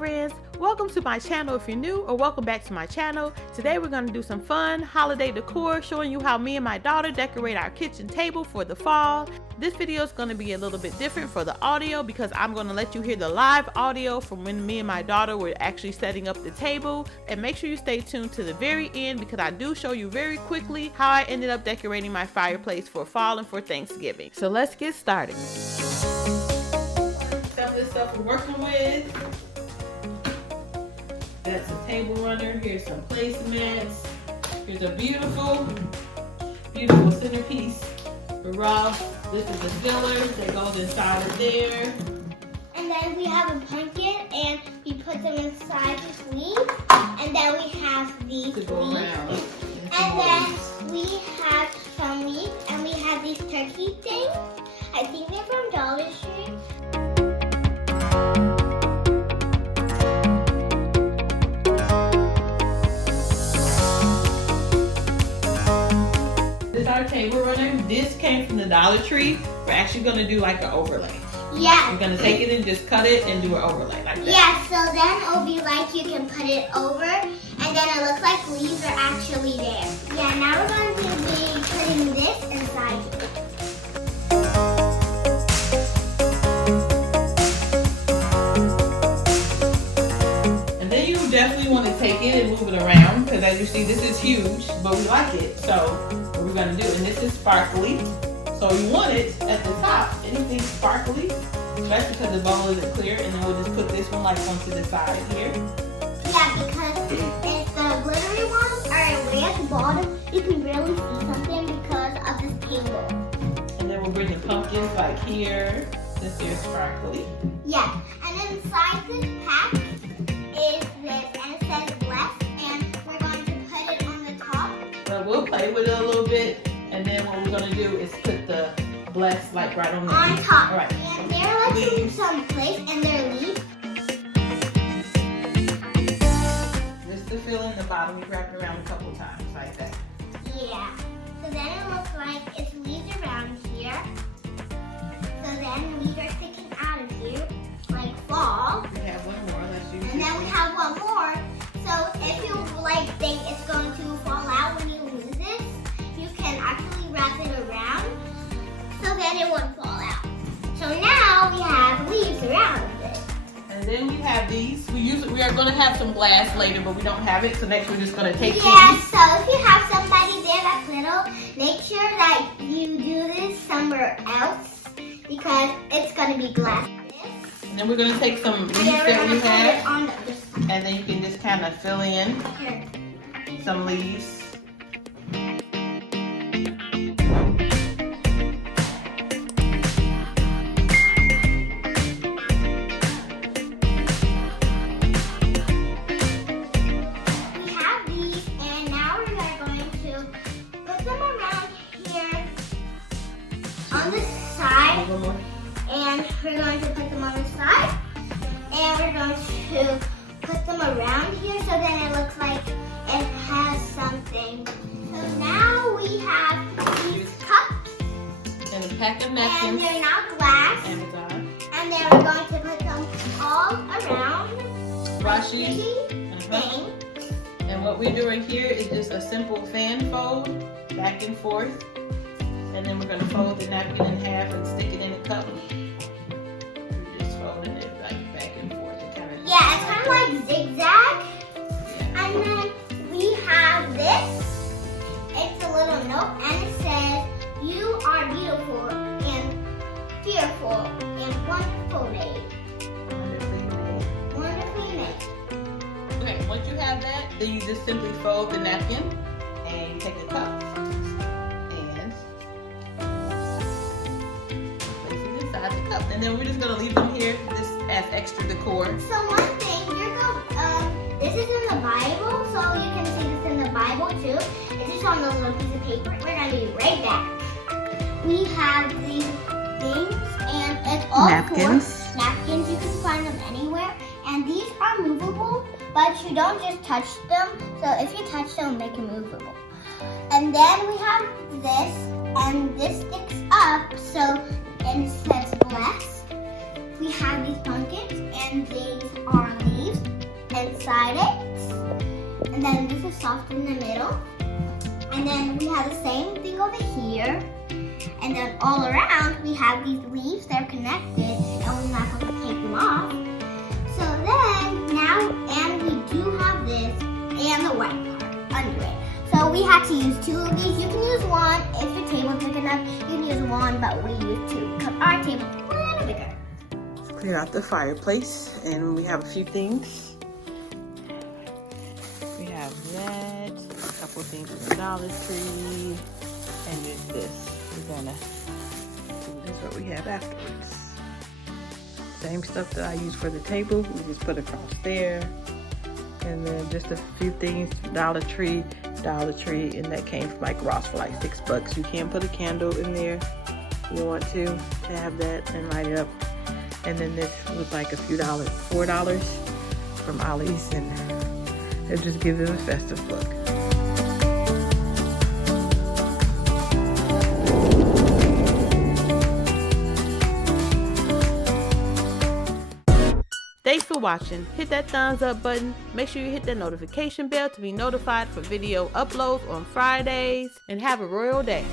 friends, welcome to my channel if you're new, or welcome back to my channel. Today we're going to do some fun holiday decor, showing you how me and my daughter decorate our kitchen table for the fall. This video is going to be a little bit different for the audio because I'm going to let you hear the live audio from when me and my daughter were actually setting up the table. And make sure you stay tuned to the very end because I do show you very quickly how I ended up decorating my fireplace for fall and for Thanksgiving. So let's get started. Some of the stuff we're working with. That's a table runner. Here's some placemats. Here's a beautiful centerpiece for Ross. This is the fillers that goes inside of there. And then we have a pumpkin and we put them inside the sleeve. And then we have these to go leaves. around. And then we have some leaves and we have these turkey things. I think they're from Dollar Tree. This is our table runner. This came from the Dollar Tree. We're actually going to do like an overlay. Yeah. We're going to take it and just cut it and do an overlay like that. Yeah, so then it'll be like you can put it over and then it looks like leaves are actually there. Yeah, now we're going to be putting this inside here. And then you definitely want to take it and move it around because as you see, this is huge, but we like it. So what we're going to do, and this is sparkly. So you want it at the top, anything sparkly. That's because the bowl isn't clear, and then we'll just put this one like onto the side here. Yeah, because if the glittery ones are way at the bottom, you can barely see something because of this table. And then we'll bring the pumpkins like here, since they're sparkly. Yeah, and inside this pack is this, and it says bless, and we're going to put it on the top. But we'll play with it a little bit, and then what we're gonna do is put the bless like right on top. All right. And they're like in some place, and they're leaves. Just to fill in the bottom, we wrap it around a couple times like that. Yeah. So then it looks like it's leaves around here. So then leaves are sticking out of here, like fall. We have one more. Let's use And then we have one more. So if you like think it's going to fall out when you lose this, you can actually wrap it around so then it won't fall out. So now we have leaves around it. And then we have these. We are going to have some glass later, but we don't have it. So next we're just going to take Yeah, these. so if you have somebody there that's little, make sure that you do this somewhere else because it's going to be glass. And then we're going to take some leaves that we have. And then you can just kind of fill in some leaves. On the side, and we're going to put them on the side, and we're going to put them around here so then it looks like it has something. So now we have these cups, and a pack of napkins, and they're not glass, and then we're going to put them all around brushes. thing. And what we're doing here is just a simple fan fold back and forth. And then we're going to fold the napkin in half and stick it in a cup. We're just folding it like back and forth. Yeah, it's kind of like zigzag. Yeah. And then we have this. It's a little note and it says, "You are beautiful and fearful and wonderful made." Wonderfully made. Okay, once you have that, then you just simply fold the napkin and you take a cup. The cup. And then we're just going to leave them here just as extra decor. So one thing, this is in the Bible, so you can see this in the Bible too. It's just on a little piece of paper. We're going to be right back. We have these things, and it's all napkins. Napkins, you can find them anywhere. And these are movable, but you don't just touch them. So if you touch them, make it movable. And then we have this, and this sticks up, so and it says bless. We have these pumpkins and these are leaves. inside it. And then this is soft in the middle. And then we have the same thing over here. And then all around, we have these leaves that are connected, and we're not going to take them off. So then, now, and we do have this, and the white part under it. So we had to use 2 of these. You can use 1 if your table's big enough. You can use 1, but we use 2 because our table's a little bigger. Clear out the fireplace, and we have a few things. We have that, a couple things from the Dollar Tree, and then this. We're gonna do this what we have afterwards. Same stuff that I use for the table, we just put across there. And then just a few things, Dollar Tree, and that came from like Ross for like $6. You can put a candle in there if you want to have that and light it up. And then this was like a few dollars, $4 from Ollie's, and it just gives it a festive look. Thanks for watching. Hit that thumbs up button. Make sure you hit that notification bell to be notified for video uploads on Fridays. And have a royal day.